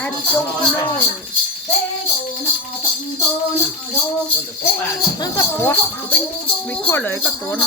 I don't know. 那个多，我跟没块了一个多呢。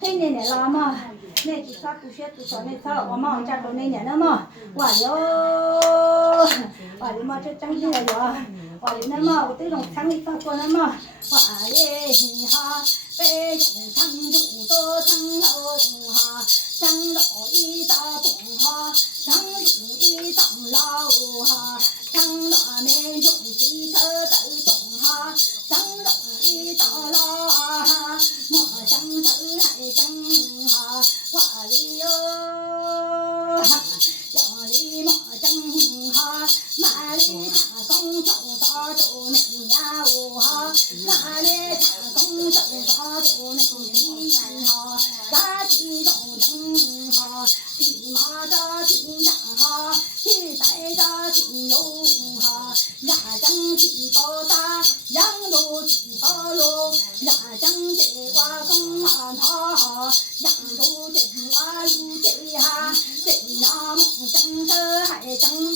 今年年了嘛，那几啥不学多少那操，我妈家都那年了嘛，哇哟，哇哩嘛这真的哟，哇哩那么我这种厂里发过了嘛，哇嘞哈，北中长中多长老哈，长老一大东哈，长老一长老哈，长老面中汽车都动哈，长老一大老哈，莫长头还长哈，哇哩哟，哟哩莫长哈，马里打工走到走你呀我哈，马里打工走到走你哈，家鸡肉能哈，地马扎金长哈，地带扎金肉哈，牙将金包大，羊肉金包肉，牙将这瓜公啊哈，羊肉这瓜路这哈，这那梦将这还争，梦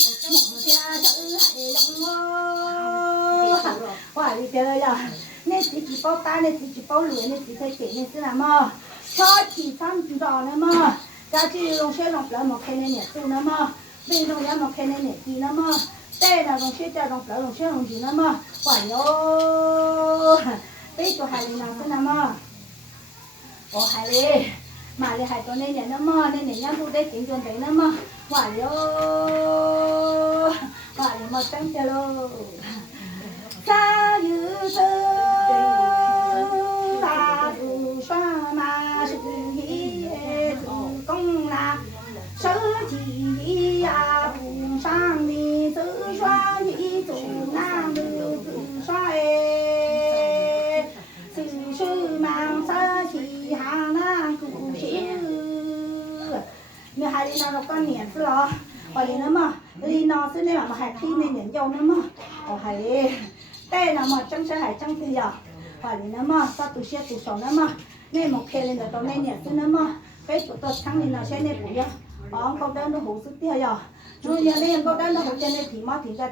家这还容哦，哇你别了呀，那自己包大，那自己包卤，那自己给那是什么？他提倡知道了嘛？家就用学用不了么开那年做了嘛？为用也么开那年底了嘛？带那种学家用不了用学用的了嘛？哇哟，背着孩子那是了嘛？哦孩子，妈的还做那年了嘛？那年都在经常的了嘛？哇哟，哇你么真的喽？加油走！大竹双马是叶子公啦，手提呀不上的走双的走南的走双哎，手手忙手提行那古秀，你还得那个过年子了，我连了嘛，你那是那嘛还可以那年要那么，我还带那么正式还正式呀。话里那么，啥都些多少那么，那么开了到那年是那么，该做到厂里那些那不要，啊，高端的好是掉呀，如果那高端的好点那提嘛提到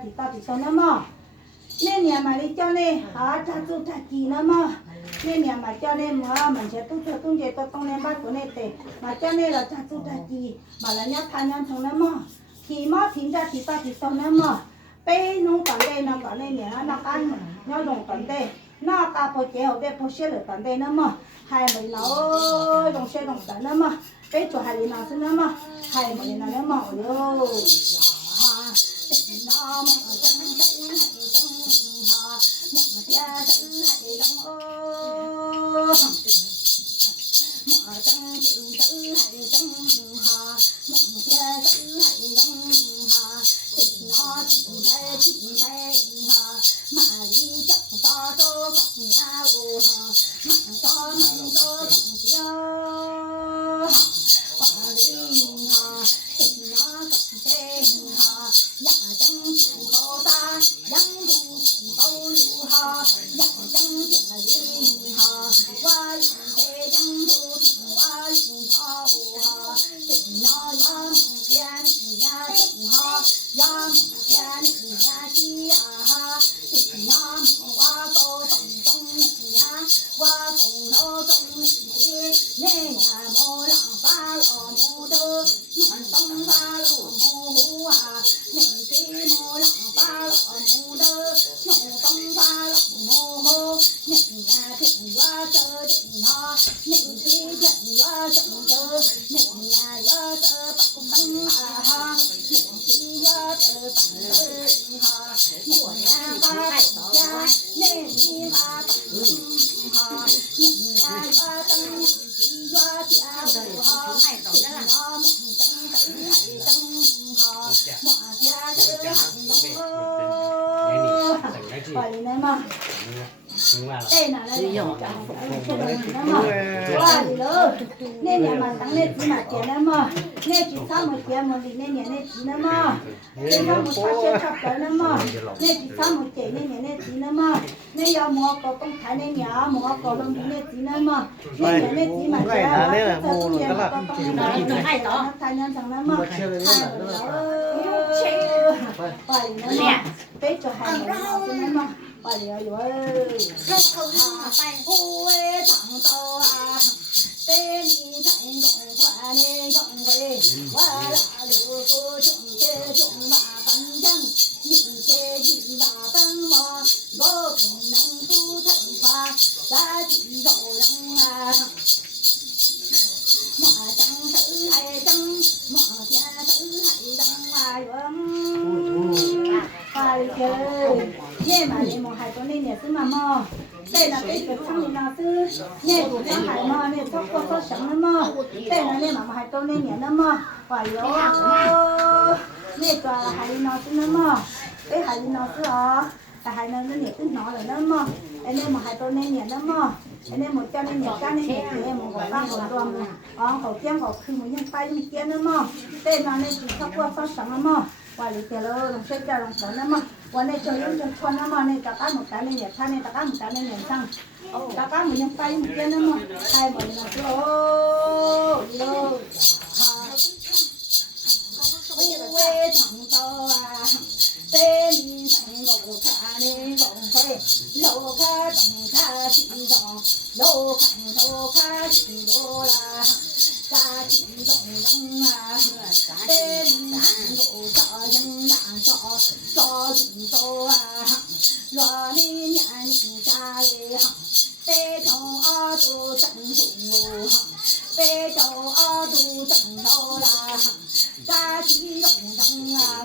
那么，那年嘛你叫那啊家做家鸡那么，那年嘛叫那么门前都做东西都东年把做那得，嘛叫那了家做家鸡，嘛人家谈养成那么，提嘛提到那么，被弄到那个那年那干要弄到的。那大伯姐后头不写了，但那么还没拿用写用的那么，被做还没拿是那么，还没拿那么哟呀，那么真哈，我家真还哦，我真还哈，我家真还哈，那金钗哈，马里长大着公呀哦哈，满着公家哈，花里哈，真那公真哈，呀正起包大，羊肚起包路哈，呀正家里哈，我用在羊肚听我用操哈，真那呀木片呀种哈，呀木片呀鸡呀哈。呀，我走东东呀，我走老东西，那呀木郎把老木头，南东把老木啊，那对木郎把老木头，南东把老木，那呀天呀走的哈，那对天呀走的，那呀呀走北东啊哈，那对呀走北东哈，我呀把。呀，那你把灯哈，你呀我灯起呀跳哈，那梦灯还灯哈，我家这行哦，欢迎来嘛。đây là qua đi nữa nên nhà mà tăng lên chỉ mà tiền nữa mà nên chỉ sao một tiền mà vì nên nhà nên chỉ nữa mà nên sao một phát sẽ chọc tới nữa mà nên chỉ sao một tiền nên nhà nên chỉ nữa mà nên giờ mua có công thái nên nhà mua có lông nên chỉ nữa mà nên nhà nên chỉ mà chỉ là công tiền có công tiền mà ai đó thái nhân thằng nữa mà hai nữa mà bé cho hai nữa mà bà đi rồi rất không ha ôi chẳng đâu à tên 哎，我拉六个中间中马班长，你些一马奔马，我同能不成花，在地头上啊。马将手还张，马将手还张啊哟！哎呦，你嘛你莫害到你也是嘛么？对了，对个厂里老师，你不讲害么？你做过做什么么？对了，你嘛莫害到你年了么？哎呦，你做了害老师了么？对害老师哦，害那个你更恼了了么？哎，你莫害到你年了么？anh em một cho nên nhiều cho nên nhiều thì em một ba một tuần khẩu trang khẩu khi một nhân tay một kia nữa mà tên là nên chỉ khóc qua phát sáng mà và lý tiền rồi làm xe cho làm sớm nữa mà và nên cho những nhân con nữa mà nên cả một cái nên nhiệt thay nên cả một cái nên nhiệt xăng cả một nhân tay một kia nữa mà hai bọn là yo yo quê thằng to à tên thằng gỗ khá nên gỗ phê lô khá tổng khá chị dòng lô khá chị đô la khá chị dòng dòng à tên thằng gỗ cho dân là cho dùng cho à lo đi nhà những cha tê cho a tu chẳng dùng tê cho a tu chẳng đô la khá chị dòng dòng à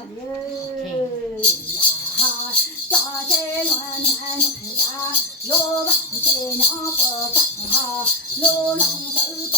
cho chế loạn nhà nhung ra lô bạn chế nhỏ bờ cạn hà lô lòng tự